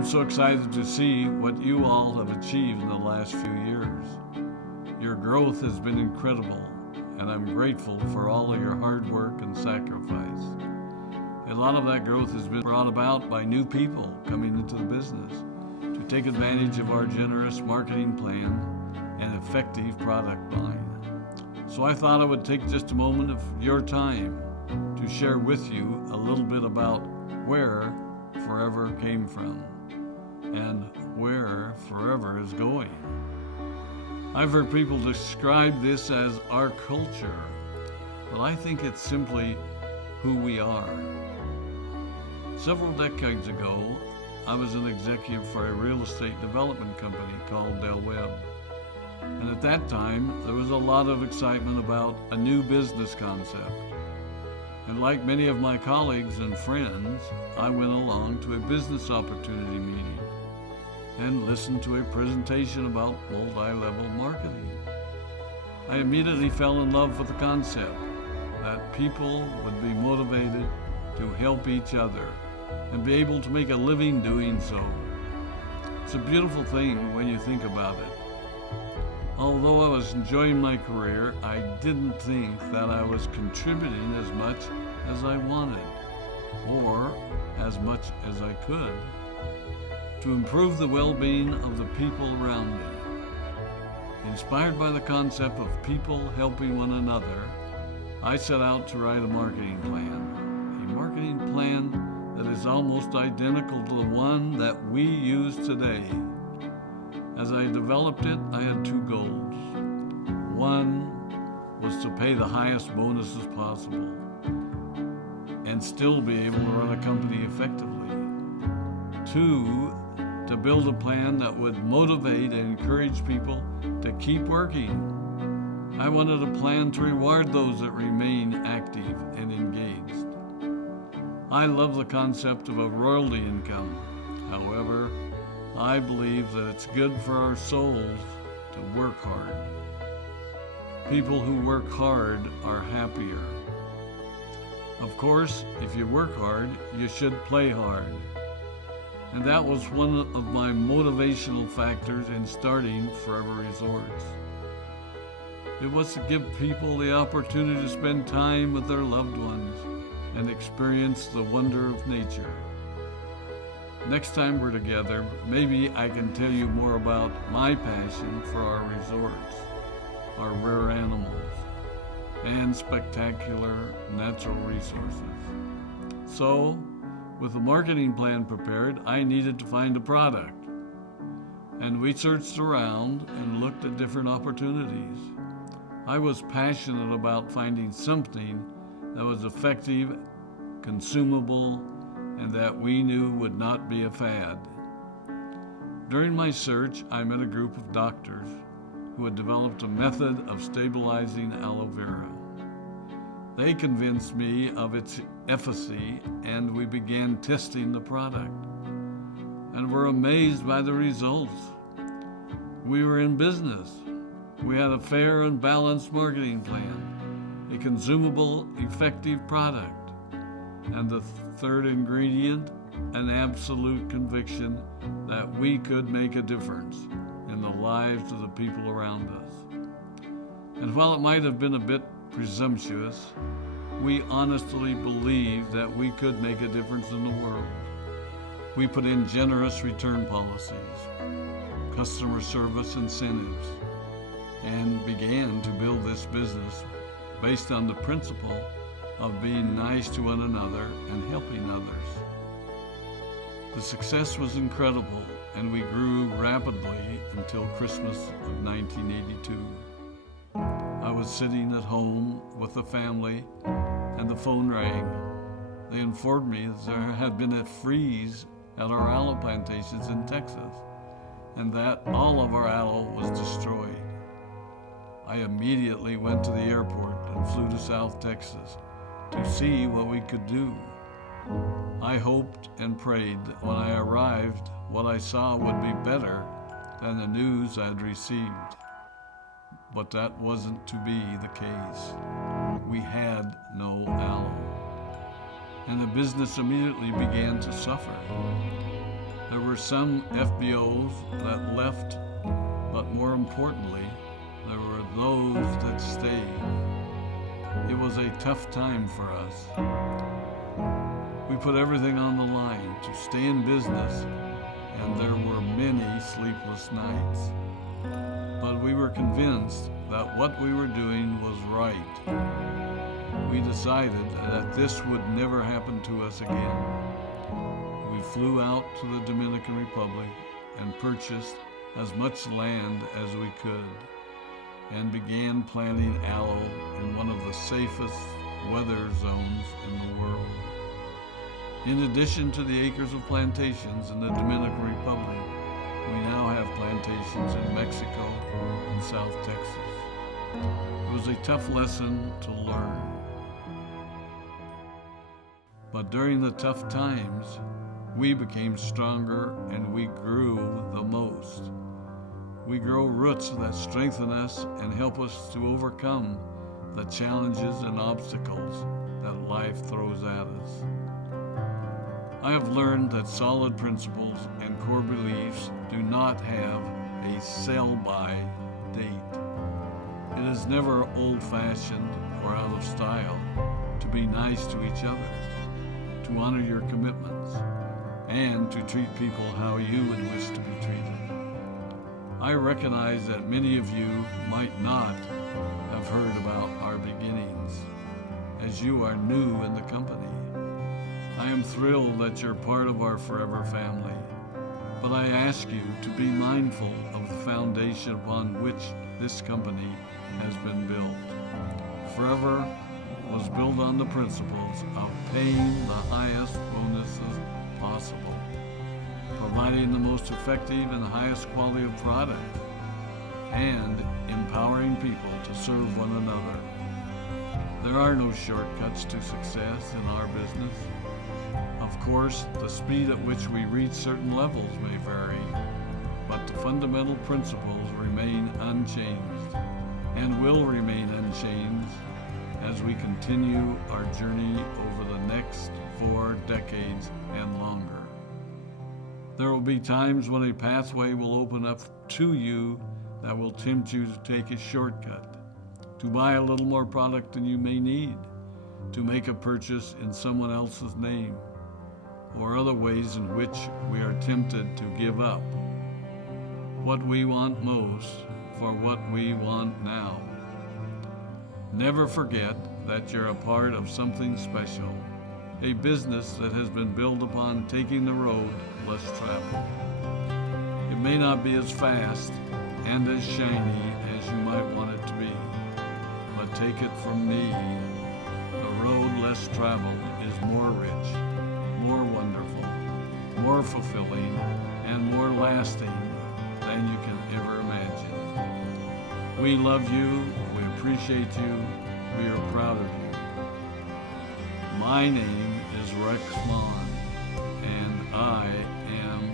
I'm so excited to see what you all have achieved in the last few years. Your growth has been incredible, and I'm grateful for all of your hard work and sacrifice. A lot of that growth has been brought about by new people coming into the business to take advantage of our generous marketing plan and effective product line. So I thought I would take just a moment of your time to share with you a little bit about where Forever came from and where Forever is going. I've heard people describe this as our culture, but I think it's simply who we are. Several decades ago, I was an executive for a real estate development company called Del Webb. And at that time, there was a lot of excitement about a new business concept. And like many of my colleagues and friends, I went along to a business opportunity meeting and listened to a presentation about multi-level marketing. I immediately fell in love with the concept that people would be motivated to help each other and be able to make a living doing so. It's a beautiful thing when you think about it. Although I was enjoying my career, I didn't think that I was contributing as much as I wanted, or as much as I could, to improve the well-being of the people around me. Inspired by the concept of people helping one another, I set out to write a marketing plan that is almost identical to the one that we use today. As I developed it, I had two goals. One was to pay the highest bonuses possible and still be able to run a company effectively. Two, to build a plan that would motivate and encourage people to keep working. I wanted a plan to reward those that remain active and engaged. I love the concept of a royalty income. However, I believe that it's good for our souls to work hard. People who work hard are happier. Of course, if you work hard, you should play hard. And that was one of my motivational factors in starting Forever Resorts. It was to give people the opportunity to spend time with their loved ones and experience the wonder of nature. Next time we're together, maybe I can tell you more about my passion for our resorts, our rare animals, and spectacular natural resources. So, with the marketing plan prepared, I needed to find a product. And we searched around and looked at different opportunities. I was passionate about finding something that was effective, consumable, and that we knew would not be a fad. During my search, I met a group of doctors who had developed a method of stabilizing aloe vera. They convinced me of its efficacy, and we began testing the product, and were amazed by the results. We were in business. We had a fair and balanced marketing plan, a consumable, effective product, and the third ingredient, an absolute conviction that we could make a difference in the lives of the people around us. And while it might have been a bit presumptuous, we honestly believed that we could make a difference in the world. We put in generous return policies, customer service incentives, and began to build this business based on the principle of being nice to one another and helping others. The success was incredible, and we grew rapidly until Christmas of 1982. I was sitting at home with the family, and the phone rang. They informed me that there had been a freeze at our aloe plantations in Texas, and that all of our aloe was destroyed. I immediately went to the airport and flew to South Texas to see what we could do. I hoped and prayed that when I arrived, what I saw would be better than the news I'd received. But that wasn't to be the case. We had no aloe, and the business immediately began to suffer. There were some FBOs that left, but more importantly, there were those that stayed. It was a tough time for us. We put everything on the line to stay in business, and there were many sleepless nights. But we were convinced that what we were doing was right. We decided that this would never happen to us again. We flew out to the Dominican Republic and purchased as much land as we could and began planting aloe in one of the safest weather zones in the world. In addition to the acres of plantations in the Dominican Republic, we now have plantations in Mexico and South Texas. It was a tough lesson to learn. But during the tough times, we became stronger and we grew the most. We grow roots that strengthen us and help us to overcome the challenges and obstacles that life throws at us. I have learned that solid principles and core beliefs do not have a sell-by date. It is never old-fashioned or out of style to be nice to each other, to honor your commitments, and to treat people how you would wish to be treated. I recognize that many of you might not have heard about our beginnings, as you are new in the company. I am thrilled that you're part of our forever family, but I ask you to be mindful of the foundation upon which this company has been built. Forever was built on the principles of paying the highest bonuses possible, providing the most effective and highest quality of product, and empowering people to serve one another. There are no shortcuts to success in our business. Of course, the speed at which we reach certain levels may vary, but the fundamental principles remain unchanged and will remain unchanged as we continue our journey over the next 4 decades and longer. There will be times when a pathway will open up to you that will tempt you to take a shortcut, to buy a little more product than you may need, to make a purchase in someone else's name, or other ways in which we are tempted to give up what we want most for what we want now. Never forget that you're a part of something special, a business that has been built upon taking the road less traveled. It may not be as fast and as shiny as you might want it to be, but take it from me, the road less traveled is more rich, more wonderful, more fulfilling, and more lasting than you can ever imagine. We love you, we appreciate you, we are proud of you. My name is Rex Mon, and I am